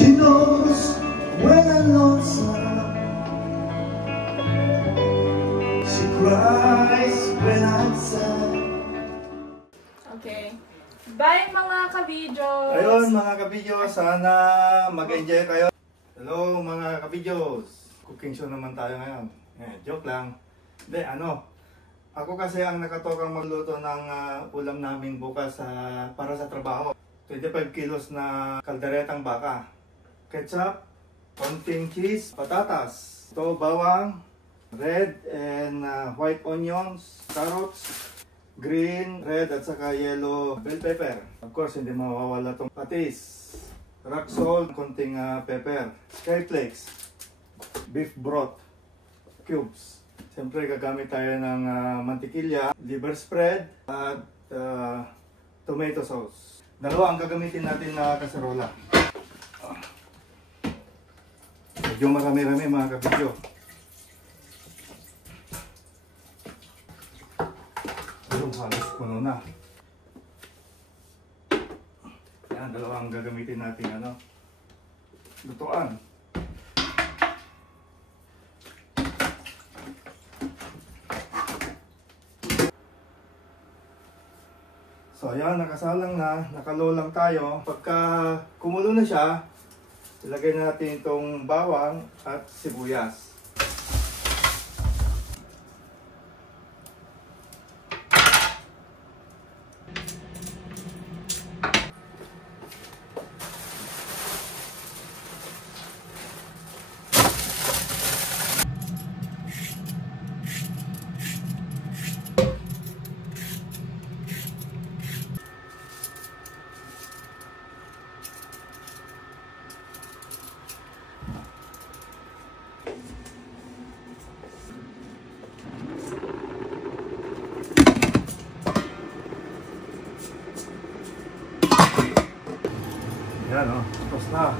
She knows when I'm lonesome. She cries when I'm sad. Okay. Bye mga ka-videos! Ayun mga ka-videos, sana mag-enjoy kayo. Hello mga ka-videos. Cooking show naman tayo ngayon. Joke lang. Hindi, ako kasi ang nakatokang magluto ng ulam namin bukas para sa trabaho. 25 kilos na kalderetang baka. Ketchup, konting cheese, patatas. Ito bawang, red and white onions, carrots, green, red at saka yellow bell pepper. Of course, hindi mawawala itong patis, rock salt, konting pepper, sky flakes, beef broth, cubes. Siyempre, gagamit tayo ng mantikilya, liver spread, at tomato sauce. Dalawa ang gagamitin natin na kaserola. Medyo marami-rami mga kabidyo. Ayun, halos puno na. Yan, dalawa ang gagamitin natin lutuan. So ayan, nakasalang na, nakalow lang tayo. Pagka kumulo na siya, ilagay natin itong bawang at sibuyas. Yan tapos na.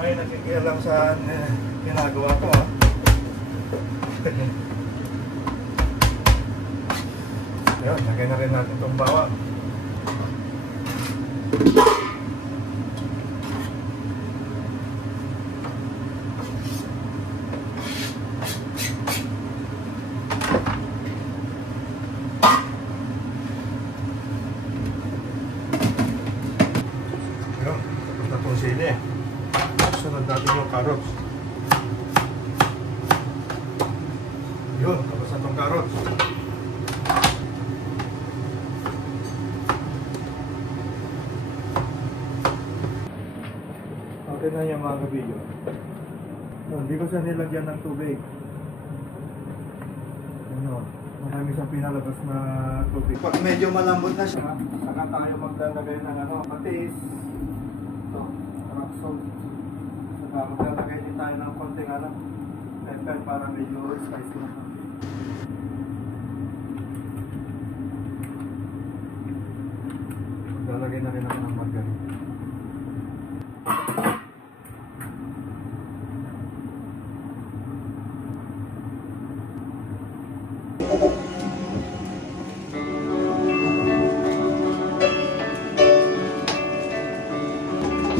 May nakikialam sa ginagawa ko Ayan, lagay na rin natin itong bawang. Ayan, tapos na itong sili. Sunod natin yung carrots. Yun, tapos na itong carrots. Okay na yung mga kabidyo. Hindi ko siya nilagyan ng tubig. Marami siyang pinalabas na tubig. Pag medyo malambot na siya, saka tayo maglalagay ng patis. Ito, rock salt. Maglalagay din tayo ng konting pepper para medyo spicy na. Maglalagay na rin ako ng margarine.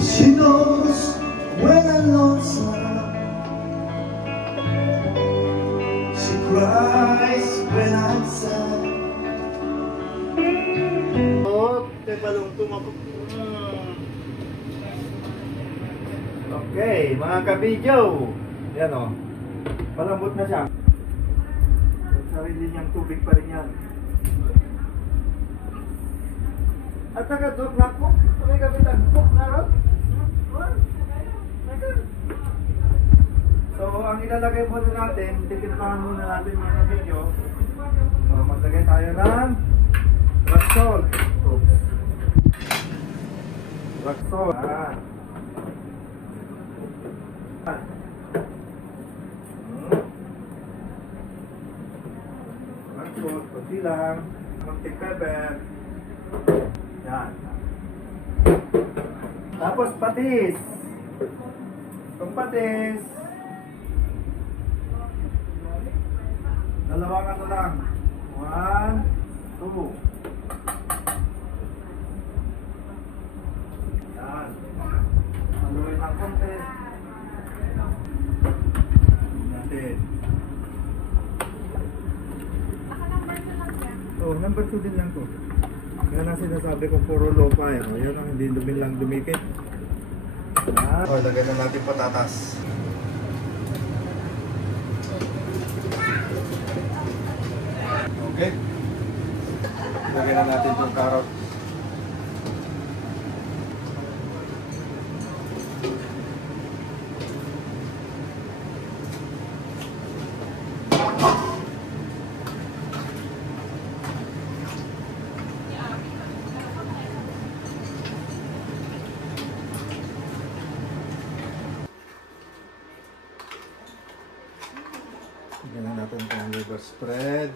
She knows when I'm lonesome. She cries when I'm sad. Okay, mga kabidyo. Yan malambot na siya. Sarili niyang tubig pa rin yan. At taga-dog na po. May gamit ang cook na ron. ang ilalagay muna natin, titimplahan muna natin mga video. So, maglagay tayo ng rock salt. Rock salt. Rock salt, kunti lang. Kunting pepper. Yan. Tapos patis. Itong patis. Dalawang ano lang. 1, 2. Yan. Haluin ng konti. Natin. Oh, number 2 din lang to. Yan ang sinasabi ko, puro low pa eh. Yan ang hindi lang dumikit. Oh, lagyan na natin patatas. Okay. Lagyan na natin itong carrot. Lagyan na natin itong liver spread.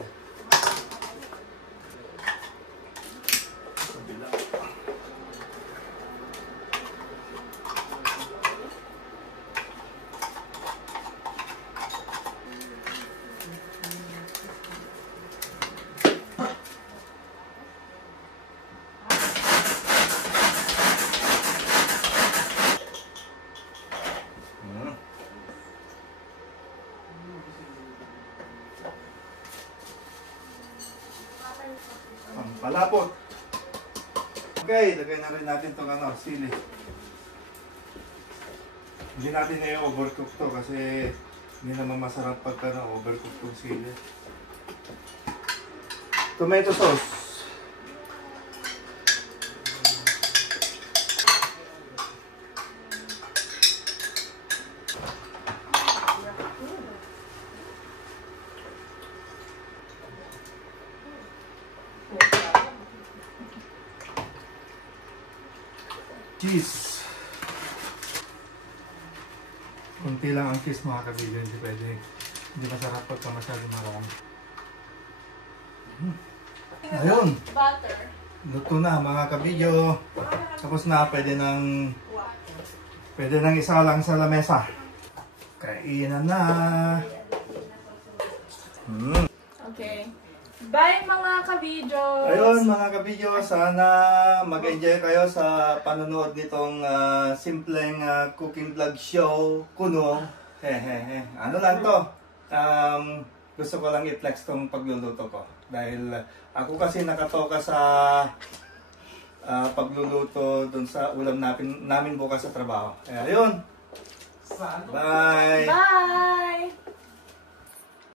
Palapot. Okay, lagay na rin natin itong sili. Hindi natin i-overcook to kasi hindi naman masarap pagka na-overcook itong sili. Tomato sauce. Cheese. Kunti lang ang cheese mga kabidyo, hindi pwede. Hindi masarap pagka masyado marami. Ayun. Butter. Luto na mga kabidyo. Tapos na, pwede nang isa lang sa lamesa. Kainan na. Okay. Bye mga kabidyo! Ayun mga kabidyo, sana mag-enjoy kayo sa panonood nitong simpleng cooking vlog show, Kuno. Ano lang to, gusto ko lang i-flex tong pagluluto ko. Dahil ako kasi nakatoka sa pagluluto dun sa ulam namin bukas sa trabaho. Ayun! Bye! Bye!